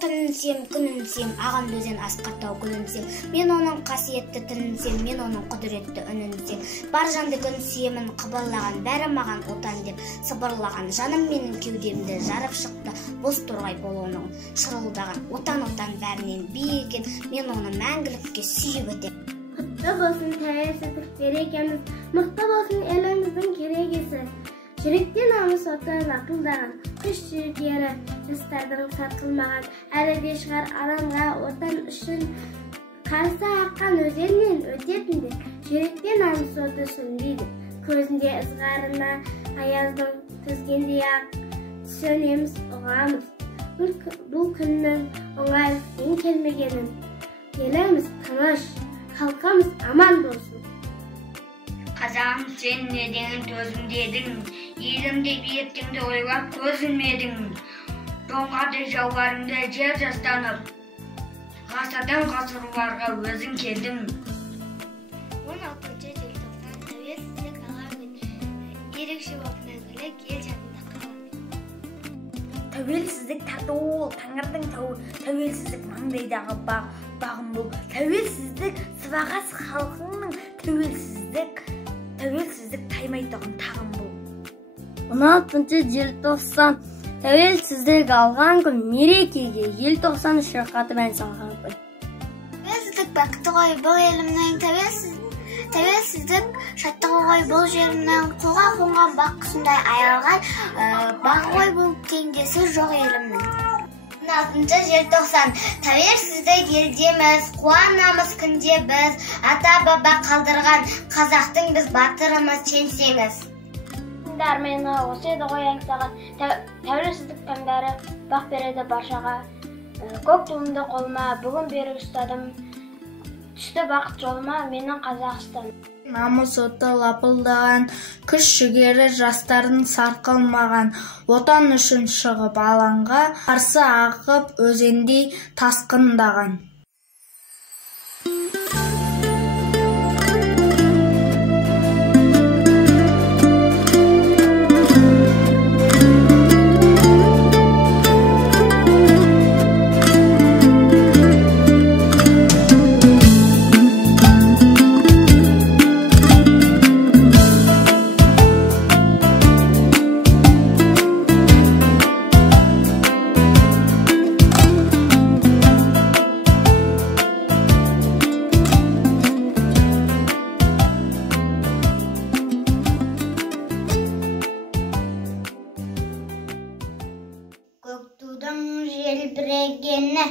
түнінсем, күнінсем, аған дөзен асқақтау күлінсем, мен оның қасиетті тілінсем, мен оның құдіретті үнінсем, бар жанды күнсемін қыбырлаған, бәрі маған отан деп сыбырлаған, жаным менің кеудемді жарып шықты, бос торғай болуының шырылдаған, отан бәрінен биік екен, мен оны мәңгілікке сүйіп өтем. Құтты болсын тәуелсіздік берекеміз, мықты болсын еліміздің керегесі. Жүректе намыс отан ақылдаған, күш-жігері жастардың сатқылмаған, әлі де шығар алаңға отан үшін қарсы аққан өзеннен өтетіндер. Жүректе намыс оты сөнбейді, көзінде ызғарына аяздың түзгендей ақ сөнеміз, ұғамыз. Бұл күннің оңайлықпен келмегенін, еліміз тыныш, халқымыз аман болсын. Қазағым, сен неден төзімдедің, елімде биеттіңді ойлап көзілмедің. Доңғады жауларыңды жер жастанып, ғасырдан ғасырларға өзің келдің. 16 желтоқсан тәуелсіздік алған күн, ерекше болып мәңгілік ел жадында қалады. Тәуелсіздік тату, таңырдың тәуелсіздік маңдайдағы бағым бұл. Тәуелсіздік сыбағас халқының тәуелсіздік таймайтығын тағым бұл. 16 желтоқсан тәуелсіздік алған күн, мерекеге ел 90 шырқатып ән салған күн. Тәуелсіздік бақыты ғой бұл елімнің, тәуелсіздік шаттығы ғой бұл жерімнің, қолға қонған бақ құсындай аялған, бағы ғой бұл теңдесі жоқ елімнің. 16 желтоқсан тәуелсіздік елдеміз, қуанамыз күнде біз, ата-баба қалдырған қазақтың біз батырымыз сенсеңіз. Мені осы еді ғой аңсаған, тәуелсіздік таңдары бақ береді баршаға. Көк туымды қолыма бүгін беріп ұстадым, түсті бақыт жолыма менің Қазақстан. Намыс оты лапылдаған, күш жігері жастардың сарқылмаған, отан үшін шығып алаңға, қарсы ағып өзендей тасқындаған. Көктудың желбірегені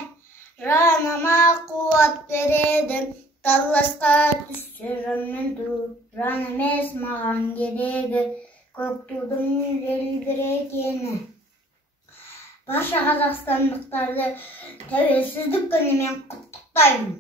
жаныма қуат береді, таласқа түссе жанмен тұру, жан емес маған керегі. Көктудың желбірегені барша қазақстандықтарды тәуелсіздік күнімен құттықтаймын.